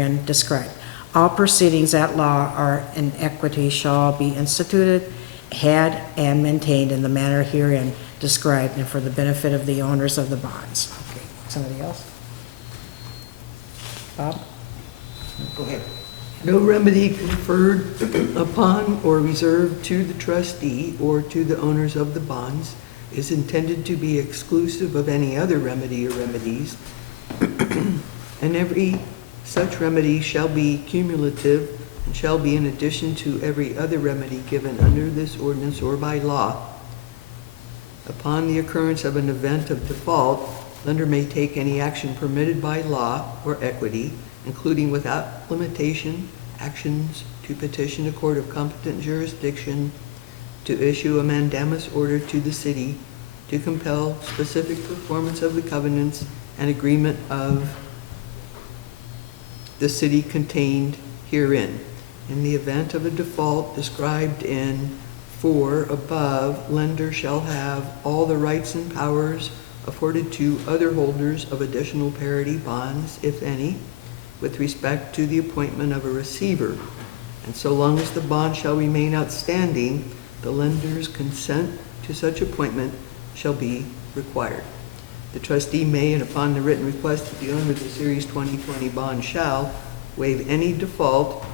and described. All proceedings at law or in equity shall be instituted, had, and maintained in the manner herein described, and for the benefit of the owners of the bonds. Okay, somebody else? Bob? Go ahead. No remedy conferred upon or reserved to the trustee or to the owners of the bonds is intended to be exclusive of any other remedy or remedies, and every such remedy shall be cumulative and shall be in addition to every other remedy given under this ordinance or by law. Upon the occurrence of an event of default, lender may take any action permitted by law or equity, including without limitation actions to petition a court of competent jurisdiction, to issue a mandamus order to the city, to compel specific performance of the covenants and agreement of the city contained herein. In the event of a default described in 4 above, lender shall have all the rights and powers afforded to other holders of additional parity bonds, if any, with respect to the appointment of a receiver, and so long as the bond shall remain outstanding, the lender's consent to such appointment shall be required. The trustee may, and upon the written request of the owner of the Series 2020 bond shall, waive any default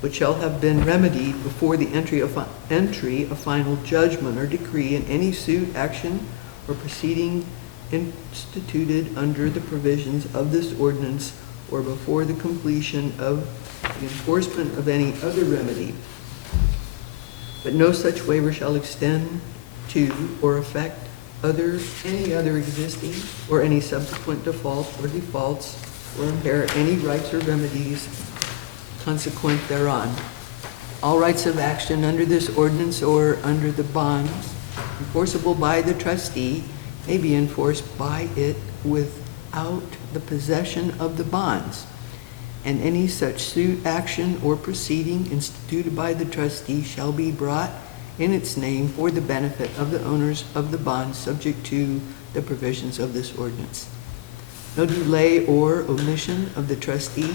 which shall have been remedied before the entry of final judgment or decree in any suit, action, or proceeding instituted under the provisions of this ordinance, or before the completion of the enforcement of any other remedy. But no such waiver shall extend to or affect any other existing or any subsequent default or defaults, or impair any rights or remedies consequent thereon. All rights of action under this ordinance or under the bonds enforceable by the trustee may be enforced by it without the possession of the bonds, and any such suit, action, or proceeding instituted by the trustee shall be brought in its name for the benefit of the owners of the bonds, subject to the provisions of this ordinance. No delay or omission of the trustee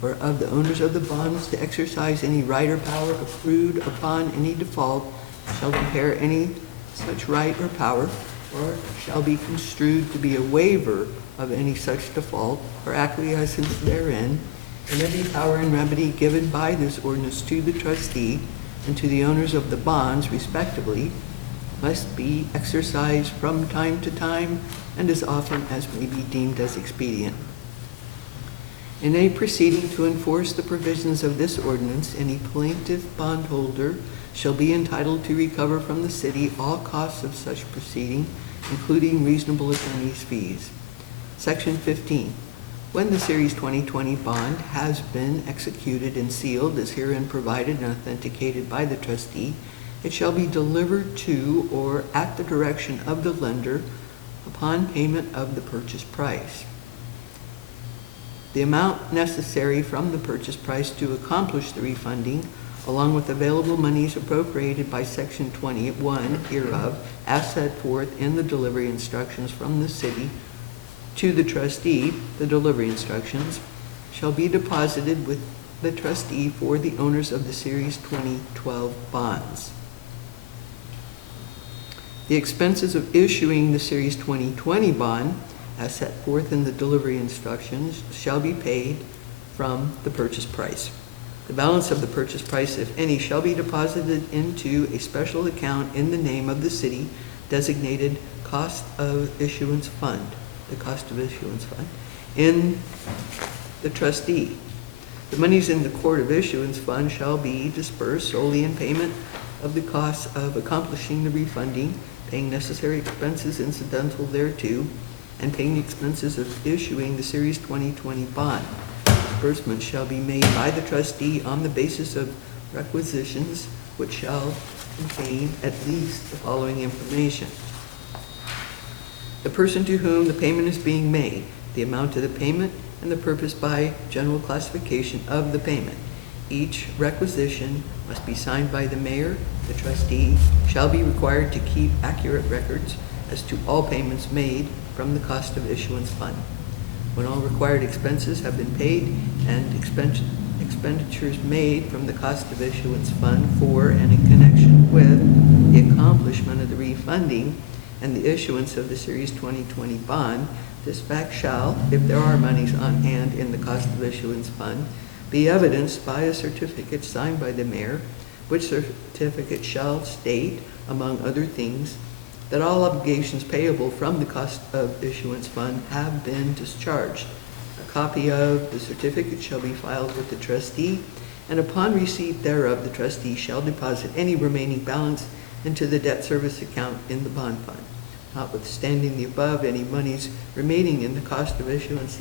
or of the owners of the bonds to exercise any right or power accrued upon any default shall impair any such right or power, or shall be construed to be a waiver of any such default or acquiescence therein, and every power and remedy given by this ordinance to the trustee and to the owners of the bonds, respectively, must be exercised from time to time and as often as may be deemed as expedient. In any proceeding to enforce the provisions of this ordinance, any plaintiff bondholder shall be entitled to recover from the city all costs of such proceeding, including reasonable attorney's fees. Section 15. When the Series 2020 bond has been executed and sealed as herein provided and authenticated by the trustee, it shall be delivered to or at the direction of the lender upon payment of the purchase price. The amount necessary from the purchase price to accomplish the refunding, along with available monies appropriated by Section 21 hereof, as set forth in the delivery instructions from the city to the trustee, the delivery instructions, shall be deposited with the trustee for the owners of the Series 2012 bonds. The expenses of issuing the Series 2020 bond, as set forth in the delivery instructions, shall be paid from the purchase price. The balance of the purchase price, if any, shall be deposited into a special account in the name of the city designated cost of issuance fund, the cost of issuance fund, in the trustee. The monies in the court of issuance fund shall be dispersed solely in payment of the costs of accomplishing the refunding, paying necessary expenses incidental thereto, and paying the expenses of issuing the Series 2020 bond. Disbursements shall be made by the trustee on the basis of requisitions which shall contain at least the following information: the person to whom the payment is being made, the amount of the payment, and the purpose by general classification of the payment. Each requisition must be signed by the mayor. The trustee shall be required to keep accurate records as to all payments made from the cost of issuance fund. when all required expenses have been paid and expenditures made from the cost of issuance fund for and in connection with the accomplishment of the refunding and the issuance of the Series 2020 bond, this fact shall, if there are monies on hand in the cost of issuance fund, be evidenced by a certificate signed by the mayor, which certificate shall state, among other things, that all obligations payable from the cost of issuance fund have been discharged. A copy of the certificate shall be filed with the trustee, and upon receipt thereof, the trustee shall deposit any remaining balance into the debt service account in the bond fund. Notwithstanding the above, any monies remaining in the cost of issuance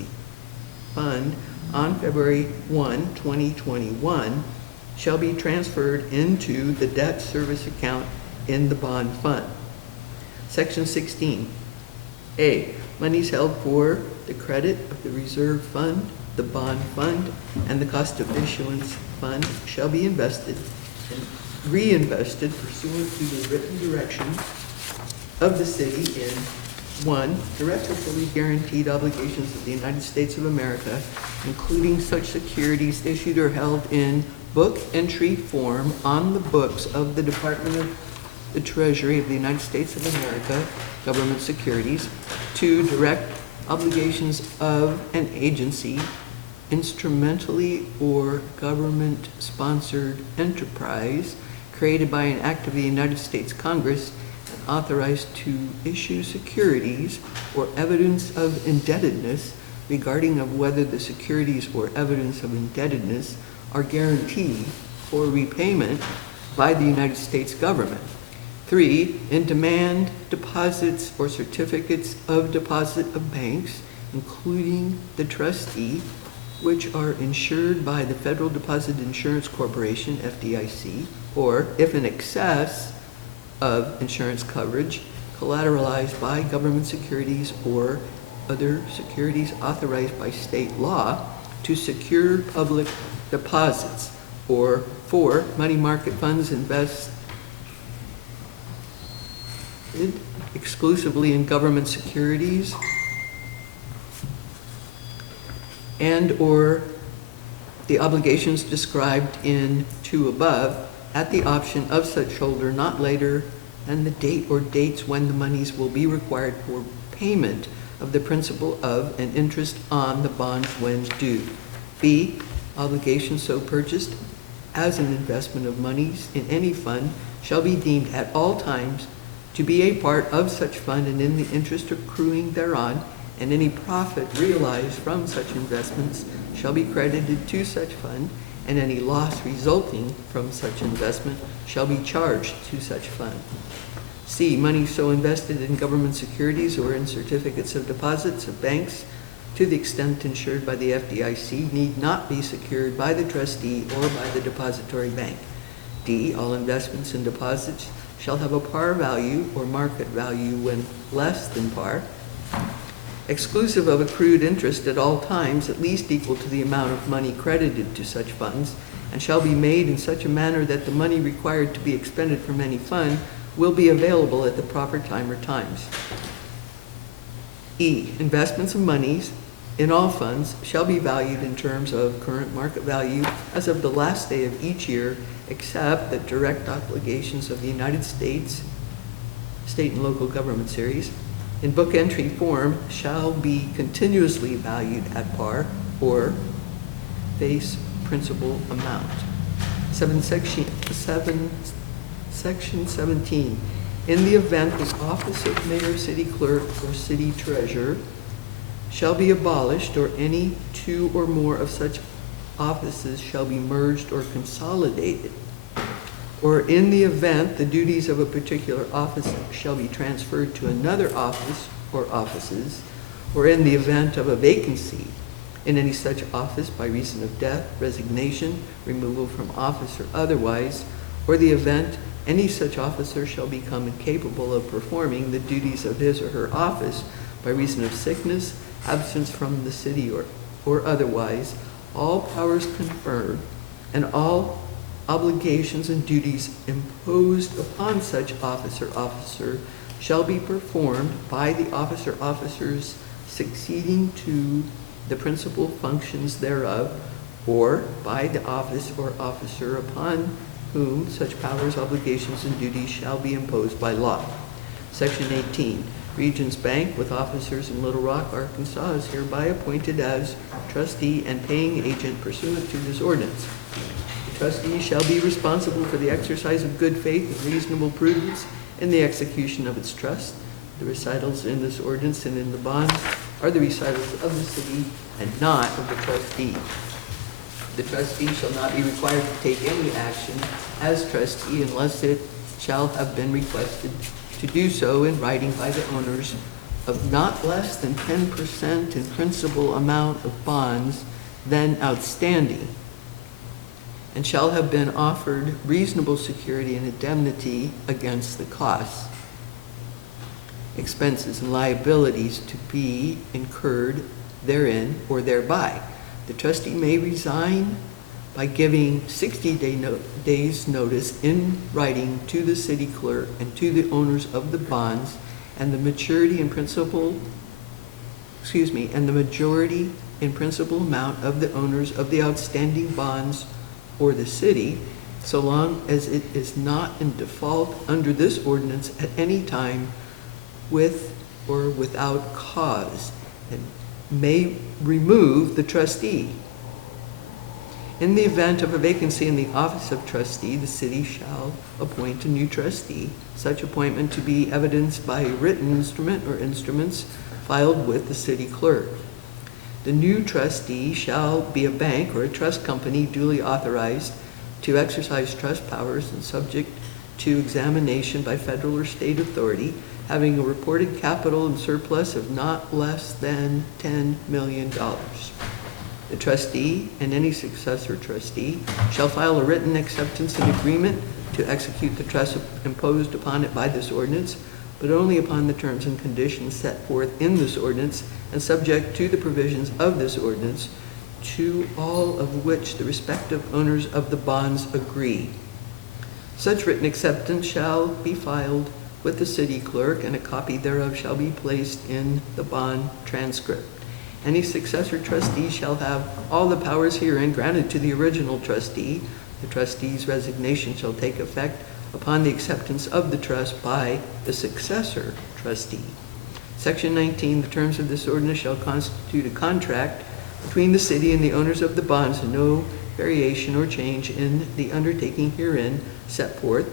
fund on February 1, 2021 shall be transferred into the debt service account in the bond fund. Section 16. A. Monies held for the credit of the reserve fund, the bond fund, and the cost of issuance fund shall be invested and reinvested pursuant to the written direction of the city in 1. Direct or fully guaranteed obligations of the United States of America, including such securities issued or held in book entry form on the books of the Department of the Treasury of the United States of America, government securities. 2. Direct obligations of an agency, instrumentally or government-sponsored enterprise created by an act of the United States Congress and authorized to issue securities or evidence of indebtedness regarding of whether the securities or evidence of indebtedness are guaranteed for repayment by the United States government. 3. In demand deposits or certificates of deposit of banks, including the trustee, which are insured by the Federal Deposit Insurance Corporation, FDIC, or if in excess of insurance coverage, collateralized by government securities or other securities authorized by state law to secure public deposits. Or 4. Money market funds invested exclusively in government securities and or the obligations described in 2 above at the option of such holder not later than the date or dates when the monies will be required for payment of the principal of and interest on the bonds when due. B. Obligations so purchased as an investment of monies in any fund shall be deemed at all times to be a part of such fund and in the interest accruing thereon, and any profit realized from such investments shall be credited to such fund, and any loss resulting from such investment shall be charged to such fund. C. Money so invested in government securities or in certificates of deposits of banks to the extent insured by the FDIC need not be secured by the trustee or by the depository bank. D. All investments and deposits shall have a par value or market value when less than par, exclusive of accrued interest at all times at least equal to the amount of money credited to such funds, and shall be made in such a manner that the money required to be expended from any fund will be available at the proper time or times. E. Investments of monies in all funds shall be valued in terms of current market value as of the last day of each year, except that direct obligations of the United States, state and local government series, in book entry form shall be continuously valued at par or face principal amount. Section 17. In the event the office of mayor, city clerk, or city treasurer shall be abolished, or any 2 or more of such offices shall be merged or consolidated, or in the event the duties of a particular office shall be transferred to another office or offices, or in the event of a vacancy in any such office by reason of death, resignation, removal from office or otherwise, or the event any such officer shall become incapable of performing the duties of his or her office by reason of sickness, absence from the city or otherwise, all powers conferred and all obligations and duties imposed upon such officer shall be performed by the officers succeeding to the principal functions thereof, or by the office or officer upon whom such powers, obligations, and duties shall be imposed by law. Section 18, Regions Bank with officers in Little Rock, Arkansas is hereby appointed as trustee and paying agent pursuant to this ordinance. The trustee shall be responsible for the exercise of good faith and reasonable prudence in the execution of its trust. The recitals in this ordinance and in the bond are the recitals of the city and not of the trustee. The trustee shall not be required to take any action as trustee unless it shall have been requested to do so in writing by the owners of not less than 10% in principal amount of bonds then outstanding, and shall have been offered reasonable security and indemnity against the costs, expenses, and liabilities to be incurred therein or thereby. The trustee may resign by giving 60 days notice in writing to the city clerk and to the owners of the bonds, and the maturity in principal, and the majority in principal amount of the owners of the outstanding bonds or the city, so long as it is not in default under this ordinance at any time with or without cause, and may remove the trustee. In the event of a vacancy in the office of trustee, the city shall appoint a new trustee, such appointment to be evidenced by a written instrument or instruments filed with the city clerk. The new trustee shall be a bank or a trust company duly authorized to exercise trust powers and subject to examination by federal or state authority, having a reported capital and surplus of not less than $10 million. The trustee and any successor trustee shall file a written acceptance and agreement to execute the trust imposed upon it by this ordinance, but only upon the terms and conditions set forth in this ordinance and subject to the provisions of this ordinance, to all of which the respective owners of the bonds agree. Such written acceptance shall be filed with the city clerk, and a copy thereof shall be placed in the bond transcript. Any successor trustee shall have all the powers herein granted to the original trustee. The trustee's resignation shall take effect upon the acceptance of the trust by the successor trustee. Section 19, the terms of this ordinance shall constitute a contract between the city and the owners of the bonds, and no variation or change in the undertaking herein set forth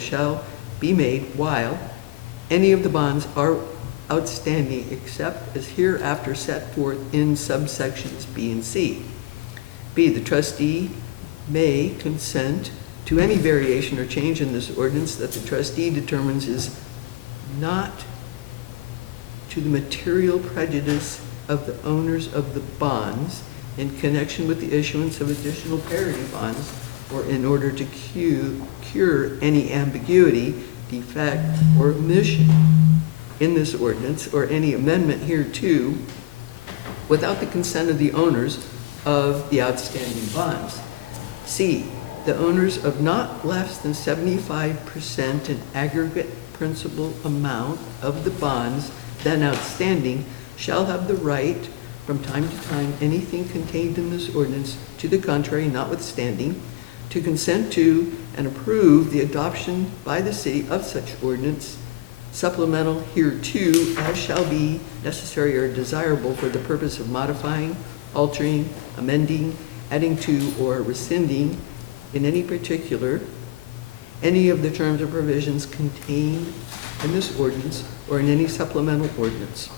shall be made while any of the bonds are outstanding, except as hereafter set forth in subsections B and C. B, the trustee may consent to any variation or change in this ordinance that the trustee determines is not to the material prejudice of the owners of the bonds in connection with the issuance of additional parity bonds, or in order to cure any ambiguity, defect, or omission in this ordinance, or any amendment hereto, without the consent of the owners of the outstanding bonds. C, the owners of not less than 75% in aggregate principal amount of the bonds then outstanding shall have the right, from time to time, anything contained in this ordinance to the contrary notwithstanding, to consent to and approve the adoption by the city of such ordinance, supplemental hereto, as shall be necessary or desirable for the purpose of modifying, altering, amending, adding to, or rescinding in any particular any of the terms or provisions contained in this ordinance or in any supplemental ordinance,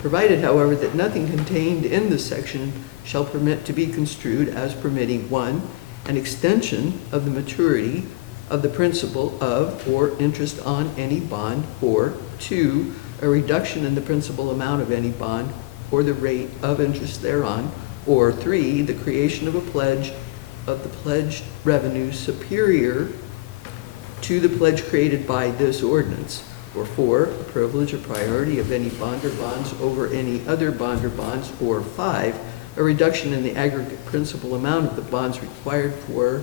provided, however, that nothing contained in this section shall permit to be construed as permitting 1, an extension of the maturity of the principal of or interest on any bond, or 2, a reduction in the principal amount of any bond or the rate of interest thereon, or 3, the creation of a pledge of the pledged revenue superior to the pledge created by this ordinance, or 4, a privilege or priority of any bond or bonds over any other bond or bonds, or 5, a reduction in the aggregate principal amount of the bonds required for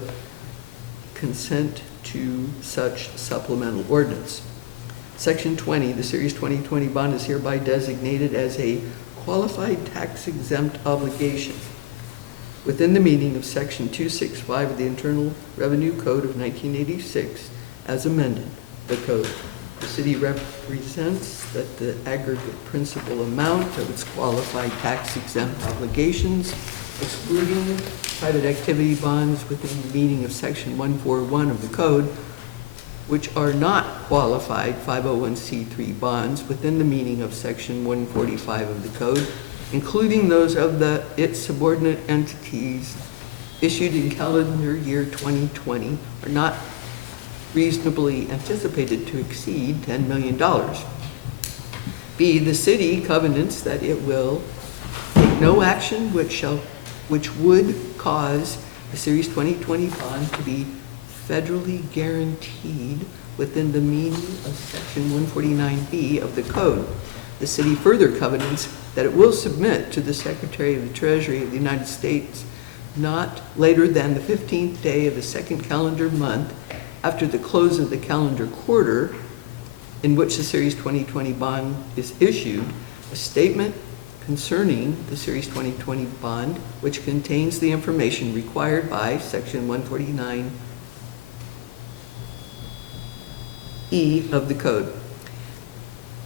consent to such supplemental ordinance. Section 20, the Series 2020 bond is hereby designated as a qualified tax exempt obligation within the meaning of Section 265 of the Internal Revenue Code of 1986 as amended, the code. The city represents that the aggregate principal amount of its qualified tax exempt obligations, excluding private activity bonds within the meaning of Section 141 of the code, which are not qualified 501c3 bonds within the meaning of Section 145 of the code, including those of its subordinate entities issued in calendar year 2020, are not reasonably anticipated to exceed $10 million. B, the city covenants that it will take no action which would cause the Series 2020 bond to be federally guaranteed within the meaning of Section 149B of the code. The city further covenants that it will submit to the Secretary of the Treasury of the United States not later than the 15th day of the second calendar month after the close of the calendar quarter in which the Series 2020 bond is issued, a statement concerning the Series 2020 bond, which contains the information required by Section 149E of the code.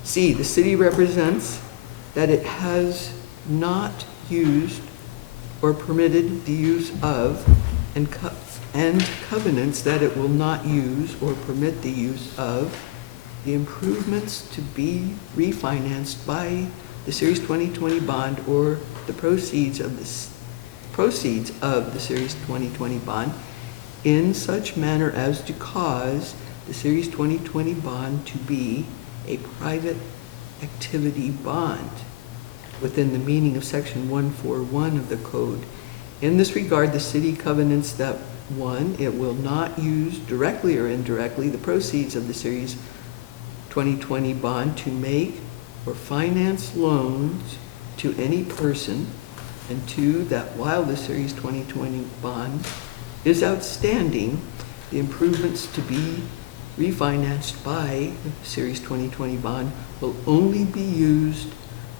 C, the city represents that it has not used or permitted the use of and covenants that it will not use or permit the use of the improvements to be refinanced by the Series 2020 bond or the proceeds of the Series 2020 bond in such manner as to cause the Series 2020 bond to be a private activity bond within the meaning of Section 141 of the code. In this regard, the city covenants that 1, it will not use directly or indirectly the proceeds of the Series 2020 bond to make or finance loans to any person, and 2, that while the Series 2020 bond is outstanding, the improvements to be refinanced by the Series 2020 bond will only be used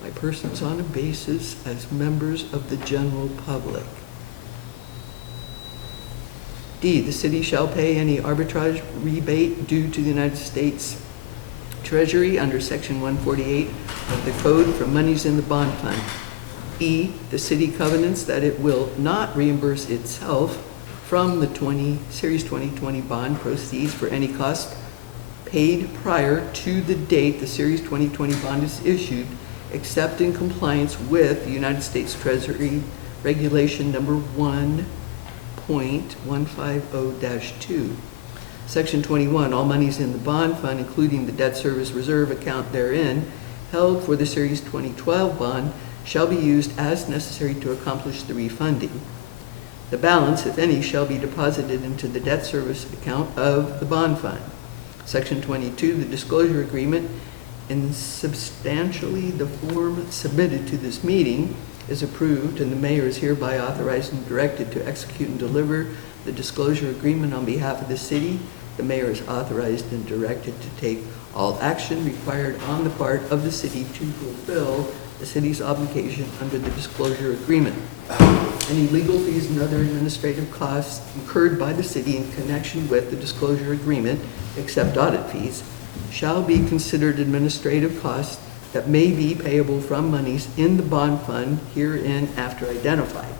by persons on a basis as members of the general public. D, the city shall pay any arbitrage rebate due to the United States Treasury under Section 148 of the Code for monies in the bond fund. E, the city covenants that it will not reimburse itself from the Series 2020 bond proceeds for any cost paid prior to the date the Series 2020 bond is issued, except in compliance with the United States Treasury Regulation number 1.150-2. Section 21, all monies in the bond fund, including the debt service reserve account therein, held for the Series 2012 bond, shall be used as necessary to accomplish the refunding. The balance, if any, shall be deposited into the debt service account of the bond fund. Section 22, the disclosure agreement in substantially the form submitted to this meeting is approved, and the mayor is hereby authorized and directed to execute and deliver the disclosure agreement on behalf of the city. The mayor is authorized and directed to take all action required on the part of the city to fulfill the city's obligation under the disclosure agreement. Any legal fees and other administrative costs incurred by the city in connection with the disclosure agreement, except audit fees, shall be considered administrative costs that may be payable from monies in the bond fund herein after identified.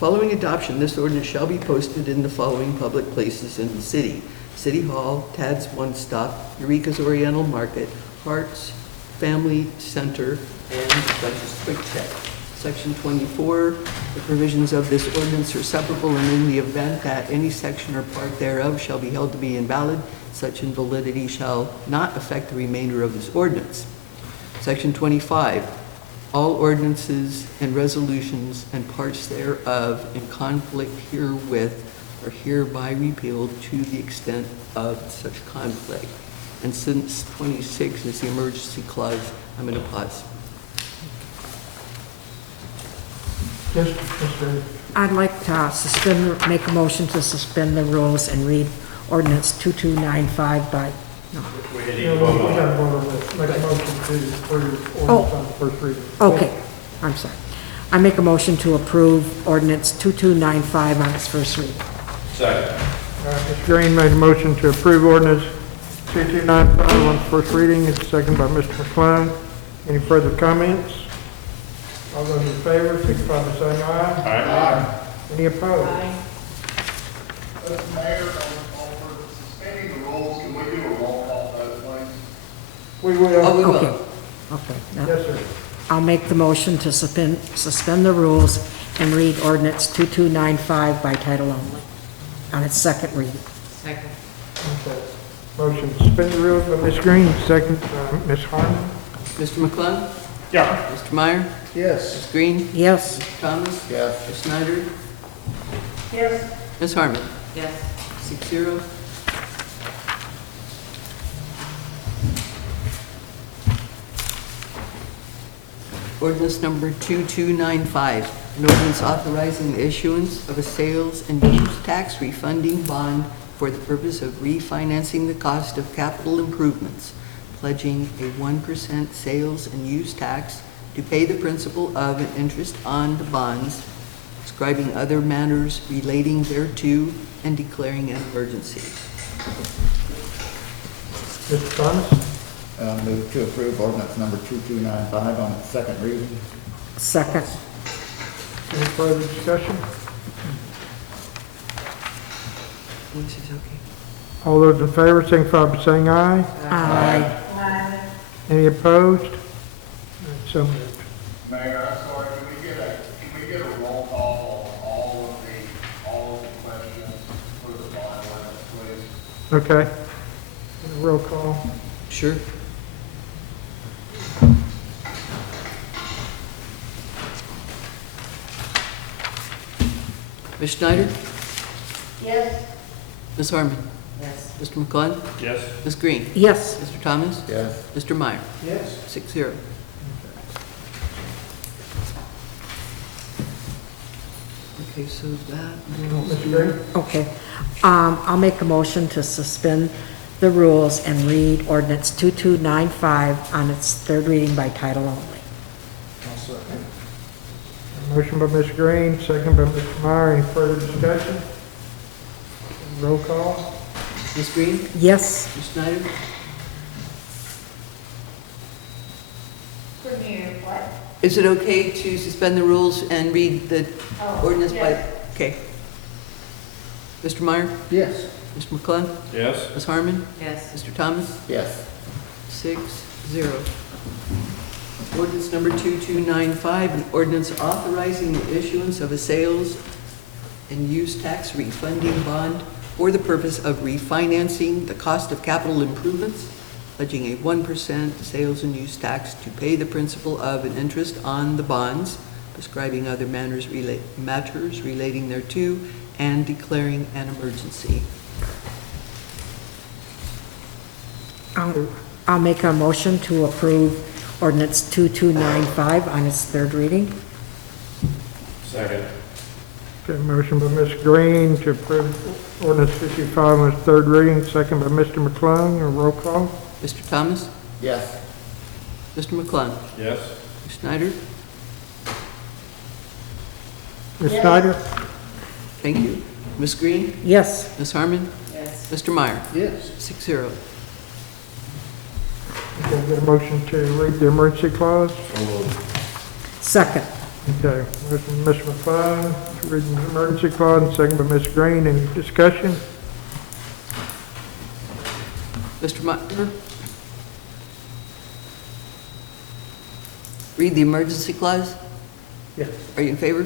Following adoption, this ordinance shall be posted in the following public places in the city: City Hall, Tad's One Stop, Eureka's Oriental Market, Hart's Family Center, and Bunch's Quick Check. Section 24, the provisions of this ordinance are separable, and in the event that any section or part thereof shall be held to be invalid, such invalidity shall not affect the remainder of this ordinance. Section 25, all ordinances and resolutions and parts thereof in conflict herewith are hereby repealed to the extent of such conflict. And since 26 is the emergency clause, I'm going to pause. Yes, sir. I'd like to make a motion to suspend the rules and read ordinance 2295 by We didn't Yeah, even we vote on got it. to vote on this. Make a motion to approve Oh. ordinance on first reading. Okay, I'm sorry. I make a motion to approve ordinance 2295 on its first reading. Second. All right, Mr. Green made a motion to approve ordinance 2295 on its first reading. It's seconded by Mr. McClung. Any further comments? All those in favor, signify by saying aye. Aye. Any opposed? Mr. Mayor, for suspending the rules, can we do a roll call vote, please? We will. Oh, we Okay, will. okay. Now, Yes, sir. I'll make the motion to suspend the rules and read ordinance 2295 by title only on its second reading. Okay. Motion to suspend the rules by Ms. Green, second by Ms. Harmon. Mr. McClung? Yeah. Mr. Meyer? Yes. Ms. Green? Yes, Mr. Thomas? Yes. Ms. Snyder? Yes. Ms. Harmon? Yes. 6-0. Ordinance number 2295, an ordinance authorizing the issuance of a sales and use tax refunding bond for the purpose of refinancing the cost of capital improvements, pledging a 1% sales and use tax to pay the principal of and interest on the bonds, describing other matters relating thereto, and declaring an emergency. Mr. Thomas? Move to approve ordinance number 2295 on its second reading. second. Any further discussion? This is okay. All those in favor, signify by saying aye. Aye. Any opposed? So moved. Mayor, I'm sorry, can we get a roll call on all of the questions for the bond ordinance, please? Okay. Roll call. Sure. Ms. Schneider? Yes. Ms. Harmon? Yes. Mr. McClung? Yes. Ms. Green? Yes, Mr. Thomas? Yes. Mr. Meyer? Yes. 6-0. Okay, so that Mr. Green? okay. I'll make a motion to suspend the rules and read ordinance 2295 on its third reading by title only. Motion by Ms. Green, second by Mr. Meyer. Any further discussion? Roll call. Ms. Green? Yes, Ms. Schneider? Couldn't hear what? Is it okay to suspend the rules and read the Oh, ordinance by? yes. Okay. Mr. Meyer? Yes. Mr. McClung? Yes. Ms. Harmon? Yes. Mr. Thomas? Yes. 6-0. Ordinance number 2295, an ordinance authorizing the issuance of a sales and use tax refunding bond for the purpose of refinancing the cost of capital improvements, pledging a 1% sales and use tax to pay the principal of and interest on the bonds, prescribing other matters relating thereto, and declaring an emergency. I'll make a motion to approve ordinance 2295 on its third reading. Second. Okay, motion by Ms. Green to approve ordinance 55 on its third reading, second by Mr. McClung. A roll call. Mr. Thomas? Yes. Mr. McClung? Yes. Ms. Schneider? Ms. Snyder? Thank you. Ms. Green? Yes, Ms. Harmon? Yes. Mr. Meyer? Yes. 6-0. Okay, get a motion to read the emergency clause. second. Okay, motion by Mr. McClung to read the emergency clause, and second by Ms. Green. Any discussion? Mr. Meyer? Read the emergency clause. Yes. Are you in favor?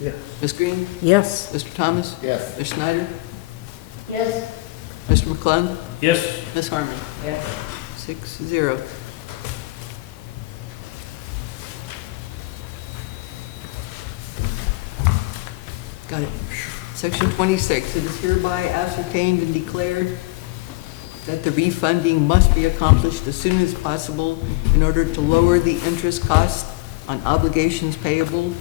Yes. Ms. Green? Yes, Mr. Thomas? Yes. Ms. Schneider? Yes. Mr. McClung? Yes. Ms. Harmon? Yes. 6-0. Got it. Section 26, it is hereby ascertained and declared that the refunding must be accomplished as soon as possible in order to lower the interest cost on obligations payable